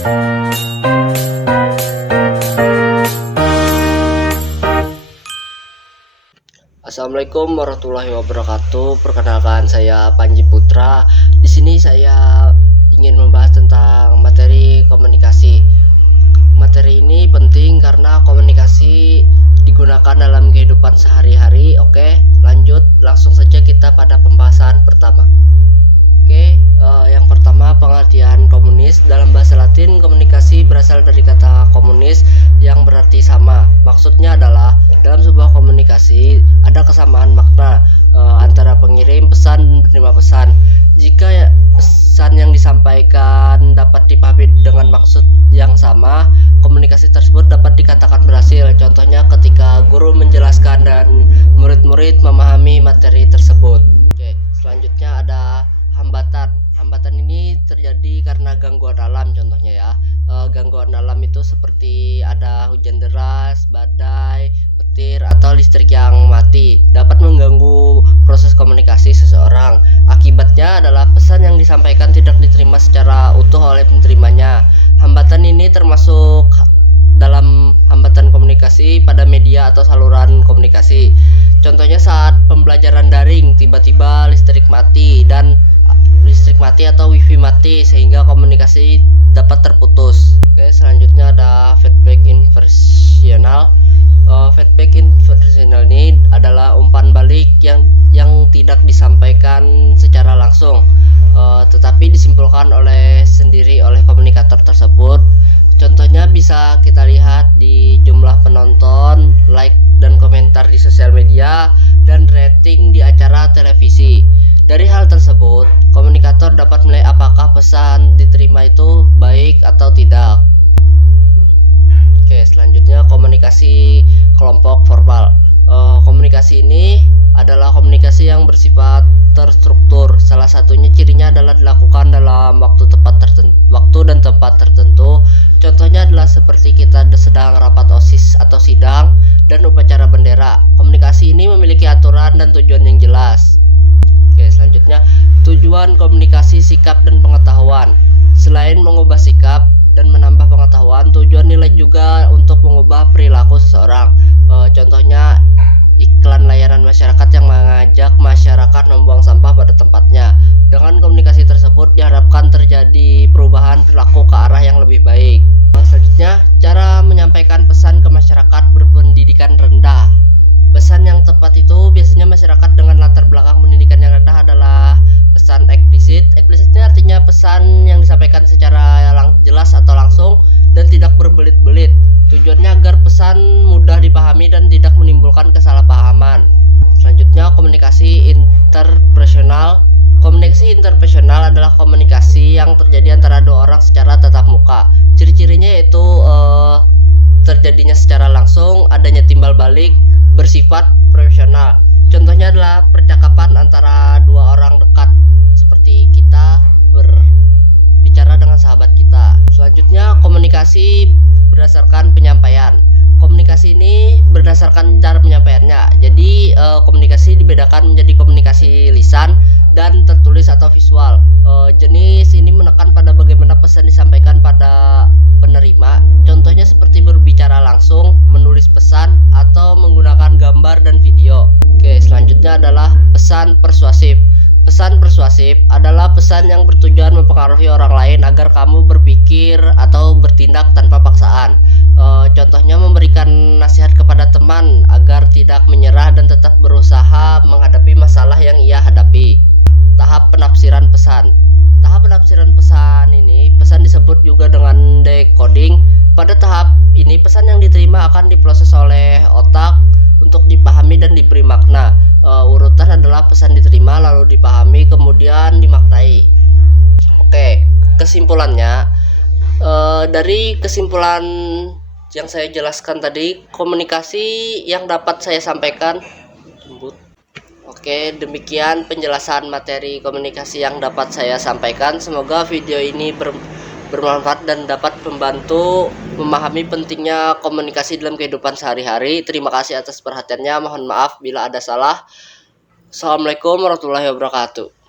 Assalamualaikum warahmatullahi wabarakatuh. Perkenalkan, saya Panji Putra. Di sini saya ingin membahas tentang materi komunikasi. Materi ini penting karena komunikasi digunakan dalam kehidupan sehari-hari. Oke, lanjut langsung saja kita pada pembahasan pertama. Yang pertama, pengertian komunis. Dalam bahasa Latin, komunikasi berasal dari kata komunis yang berarti sama. Maksudnya adalah dalam sebuah komunikasi ada kesamaan makna antara pengirim pesan dan penerima pesan. Jika pesan yang disampaikan dapat dipahami dengan maksud yang sama, komunikasi tersebut dapat dikatakan berhasil. Contohnya ketika guru menjelaskan dan murid-murid memahami materi tersebut. Selanjutnya ada hambatan. Hambatan ini terjadi karena gangguan alam, contohnya ya. Gangguan alam itu seperti ada hujan deras, badai, petir, atau listrik yang mati dapat mengganggu proses komunikasi seseorang. Akibatnya adalah pesan yang disampaikan tidak diterima secara utuh oleh penerimanya. Hambatan ini termasuk dalam hambatan komunikasi pada media atau saluran komunikasi. Contohnya saat pembelajaran daring, tiba-tiba listrik mati atau wifi mati sehingga komunikasi dapat terputus. Selanjutnya ada feedback inversional. Feedback inversional ini adalah umpan balik yang tidak disampaikan secara langsung, tetapi disimpulkan sendiri oleh komunikator tersebut. Contohnya bisa kita lihat di jumlah penonton, like dan komentar di sosial media, dan rating di acara televisi. Dari hal tersebut, komunikator dapat menilai apakah pesan diterima itu baik atau tidak. Selanjutnya komunikasi kelompok formal. Komunikasi ini adalah komunikasi yang bersifat terstruktur. Salah satunya cirinya adalah dilakukan dalam waktu dan tempat tertentu. Contohnya adalah seperti kita sedang rapat OSIS atau sidang dan upacara bendera. Komunikasi ini memiliki aturan dan tujuan yang jelas. Selanjutnya tujuan komunikasi sikap dan pengetahuan. Selain mengubah sikap dan menambah pengetahuan, tujuan nilai juga untuk mengubah perilaku seseorang. Contohnya iklan layanan masyarakat yang mengajak masyarakat membuang sampah pada tempatnya. Dengan komunikasi tersebut diharapkan terjadi perubahan perilaku ke arah yang lebih baik. Selanjutnya, cara menyampaikan pesan ke masyarakat berpendidikan rendah. Pesan yang tepat itu biasanya masyarakat dengan latar belakang pendidikan yang rendah adalah pesan eksplisit. Eksplisitnya artinya pesan yang disampaikan secara jelas atau langsung dan tidak berbelit-belit. Tujuannya agar pesan mudah dipahami dan tidak menimbulkan kesalahpahaman. Selanjutnya, komunikasi interpersonal. Komunikasi interpersonal adalah komunikasi yang terjadi antara dua orang secara tatap muka. Ciri-cirinya yaitu terjadinya secara langsung, adanya timbal balik, bersifat profesional. Contohnya adalah percakapan antara dua orang dekat, seperti kita berbicara dengan sahabat kita. Selanjutnya, komunikasi berdasarkan penyampaian. Komunikasi ini berdasarkan cara penyampaiannya. Jadi komunikasi dibedakan menjadi komunikasi lisan dan tertulis atau visual. Jenis ini menekan pada bagaimana pesan disampaikan pada penerima. Contohnya seperti berbicara langsung, menulis pesan, atau menggunakan gambar dan video. Selanjutnya adalah pesan persuasif. Pesan persuasif adalah pesan yang bertujuan mempengaruhi orang lain agar kamu berpikir atau bertindak tanpa paksaan. Contohnya memberikan nasihat kepada teman agar tidak menyerah dan tetap berusaha menghadapi masalah yang ia hadapi. Tahap penafsiran pesan. Tahap penafsiran pesan ini, pesan disebut juga dengan decoding. Pada tahap ini, pesan yang diterima akan diproses oleh otak untuk dipahami dan diberi makna. Urutan adalah pesan diterima, lalu dipahami, kemudian dimaknai. Kesimpulannya, dari kesimpulan yang saya jelaskan tadi, komunikasi yang dapat saya sampaikan. Demikian penjelasan materi komunikasi yang dapat saya sampaikan. Semoga video ini bermanfaat dan dapat membantu memahami pentingnya komunikasi dalam kehidupan sehari-hari. Terima kasih atas perhatiannya. Mohon maaf bila ada salah. Assalamualaikum warahmatullahi wabarakatuh.